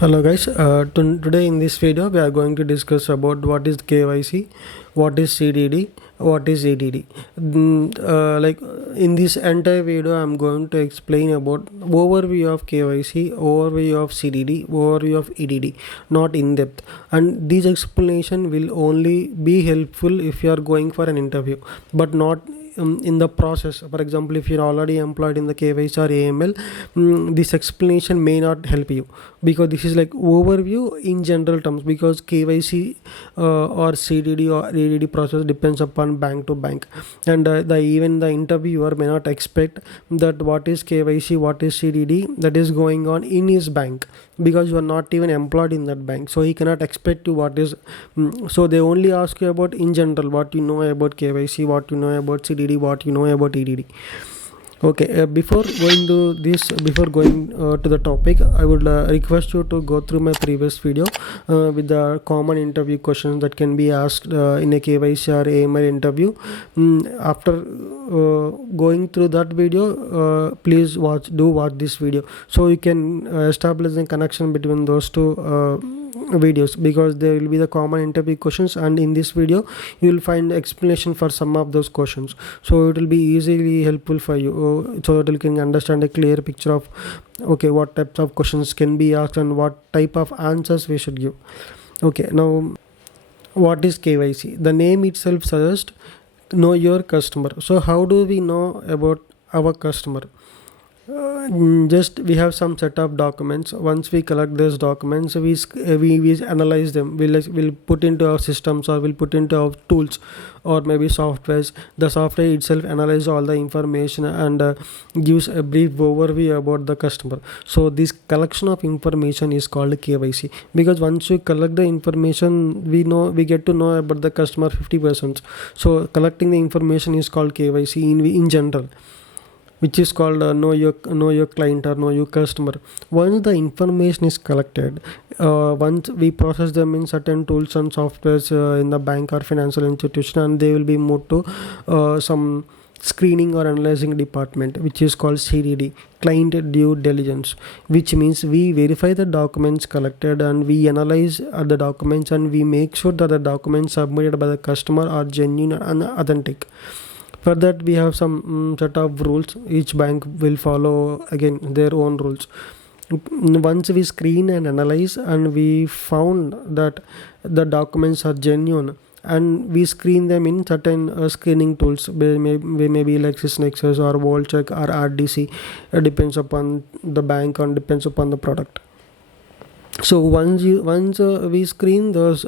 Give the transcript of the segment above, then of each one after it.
Hello guys, today in this video we are going to discuss about what is KYC, what is CDD, what is EDD. Like in this entire video I'm going to explain about overview of KYC, overview of CDD, overview of EDD, not in depth, and this explanation will only be helpful if you are going for an interview, but not in the process. For example, if you're already employed in the KYC or AML, this explanation may not help you, because this is like overview in general terms, because KYC or CDD or EDD process depends upon bank to bank, and even the interviewer may not expect that what is KYC, what is CDD that is going on in his bank, because you are not even employed in that bank, so he cannot expect to what is so they only ask you about in general what you know about KYC, what you know about CDD, what you know about EDD. Okay, before going to the topic, I would request you to go through my previous video with the common interview questions that can be asked in a KYC or AML interview. After going through that video, please watch this video, so you can establish a connection between those two videos, because there will be the common interview questions, and in this video you will find explanation for some of those questions, so it will be easily helpful for you, so that you can understand a clear picture of okay, what types of questions can be asked and what type of answers we should give. Okay, now what is KYC? The name itself suggests know your customer. So how do we know about our customer? Just we have some set of documents. Once we collect those documents, we analyze them. We'll put into our systems, or we'll put into our tools, or maybe softwares. The software itself analyzes all the information and gives a brief overview about the customer. So this collection of information is called KYC, because once you collect the information, we get to know about the customer 50%. So collecting the information is called KYC in general, which is called know your client or know your customer. Once the information is collected, once we process them in certain tools and softwares in the bank or financial institution, and they will be moved to some screening or analyzing department, which is called CDD, client due diligence, which means we verify the documents collected and we analyze the documents, and we make sure that the documents submitted by the customer are genuine and authentic. For that, we have some set of rules. Each bank will follow again their own rules. Once we screen and analyze, and we found that the documents are genuine, and we screen them in certain screening tools. They may be like LexisNexis or VaultCheck or RDC. It depends upon the bank and depends upon the product. So once we screen those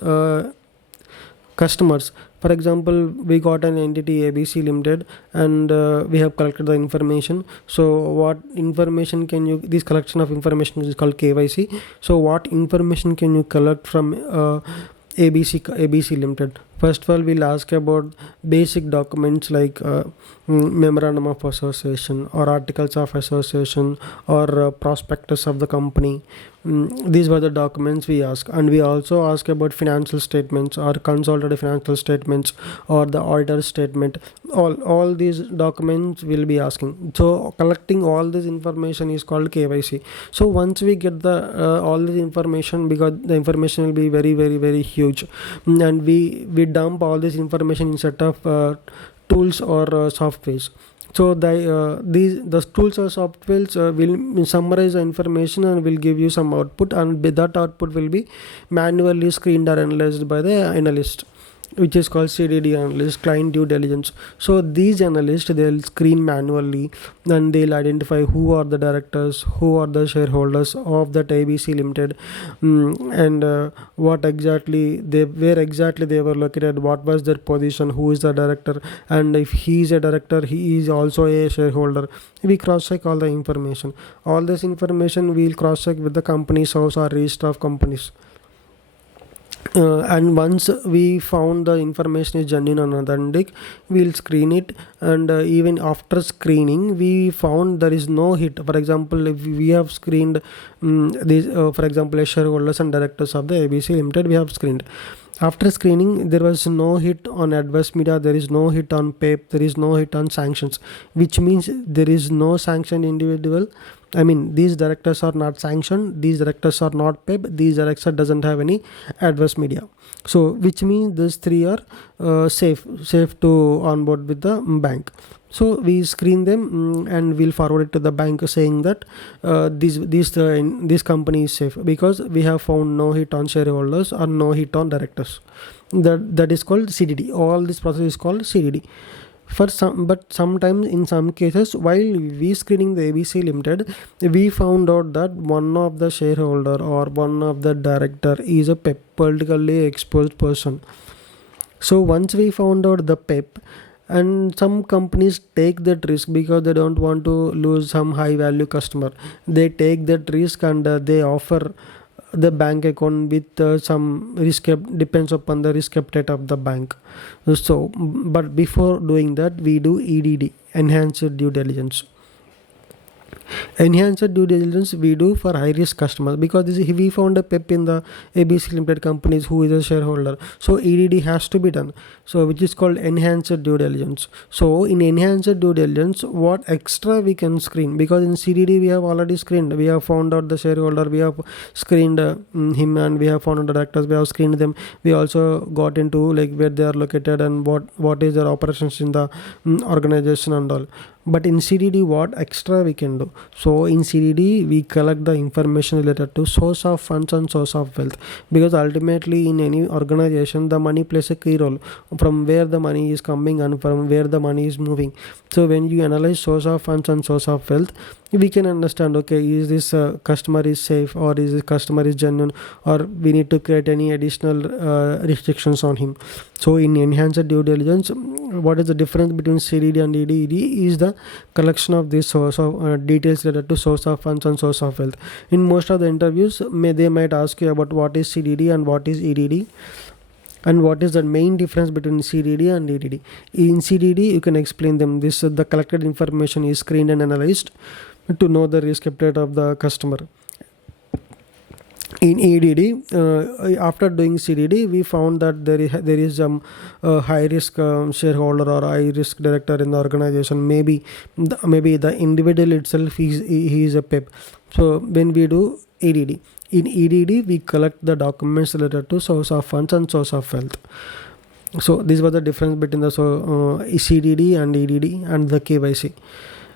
customers, for example, we got an entity ABC Limited, and we have collected the information. So what information can you, this collection of information is called KYC. So what information can you collect from ABC Limited? First of all, we'll ask about basic documents like memorandum of association or articles of association or prospectus of the company. These were the documents we ask, and we also ask about financial statements or consolidated financial statements or the auditor statement. All these documents will be asking. So collecting all this information is called KYC. So once we get the all this information, because the information will be very, very, very huge, and we dump all this information in set of tools or softwares. So the tools or softwares will summarize the information and will give you some output, and that output will be manually screened or analyzed by the analyst, which is called CDD analyst, client due diligence. So these analysts, they'll screen manually, and they'll identify who are the directors, who are the shareholders of that ABC Limited, and where exactly they were located, what was their position, who is the director, and if he is a director, he is also a shareholder. We cross-check all the information. All this information we'll cross-check with the company's house or register of companies. And once we found the information is genuine or authentic, we'll screen it. And even after screening, we found there is no hit. For example, if we have screened these for example, as shareholders and directors of the ABC Limited, we have screened. After screening, there was no hit on adverse media, there is no hit on PEP, there is no hit on sanctions, which means there is no sanctioned individual. I mean, these directors are not sanctioned, these directors are not PEP, these directors doesn't have any adverse media. So which means these three are safe to onboard with the bank. So we screen them, and we'll forward it to the bank saying that this company is safe because we have found no hit on shareholders or no hit on directors. That is called CDD. All this process is called CDD. But sometimes in some cases, while we screening the ABC Limited, we found out that one of the shareholder or one of the director is a PEP, politically exposed person. So once we found out the PEP, and some companies take that risk because they don't want to lose some high value customer, they take that risk, and they offer the bank account with some risk depends upon the risk appetite of the bank. So but before doing that, we do EDD, enhanced due diligence. Enhanced due diligence we do for high risk customers, because we found a PEP in the ABC Limited companies who is a shareholder, so EDD has to be done, so which is called enhanced due diligence. So in enhanced due diligence, what extra we can screen, because in CDD we have already screened, we have found out the shareholder, we have screened him, and we have found out the directors, we have screened them, we also got into like where they are located and what is their operations in the organization and all. But in CDD, what extra we can do? So in CDD, we collect the information related to source of funds and source of wealth, because ultimately in any organization, the money plays a key role, from where the money is coming and from where the money is moving. So when you analyze source of funds and source of wealth, we can understand, okay, is this customer is safe, or is this customer is genuine, or we need to create any additional restrictions on him. So in enhanced due diligence, what is the difference between CDD and EDD is the collection of this source of details related to source of funds and source of wealth. In most of the interviews, they might ask you about what is CDD and what is EDD, and what is the main difference between CDD and EDD. In CDD, you can explain them this: the collected information is screened and analyzed to know the risk appetite of the customer. In EDD, after doing CDD, we found that there is high risk shareholder or high risk director in the organization. Maybe the individual itself he is a PEP. So when we do EDD, in EDD we collect the documents related to source of funds and source of wealth. So this was the difference between the CDD and EDD and the KYC.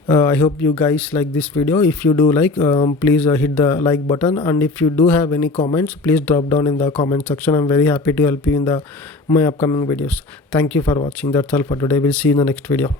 I hope you guys like this video. If you do like, please hit the like button, and if you do have any comments, please drop down in the comment section. I'm very happy to help you in my upcoming videos. Thank you for watching. That's all for today. We'll see you in the next video.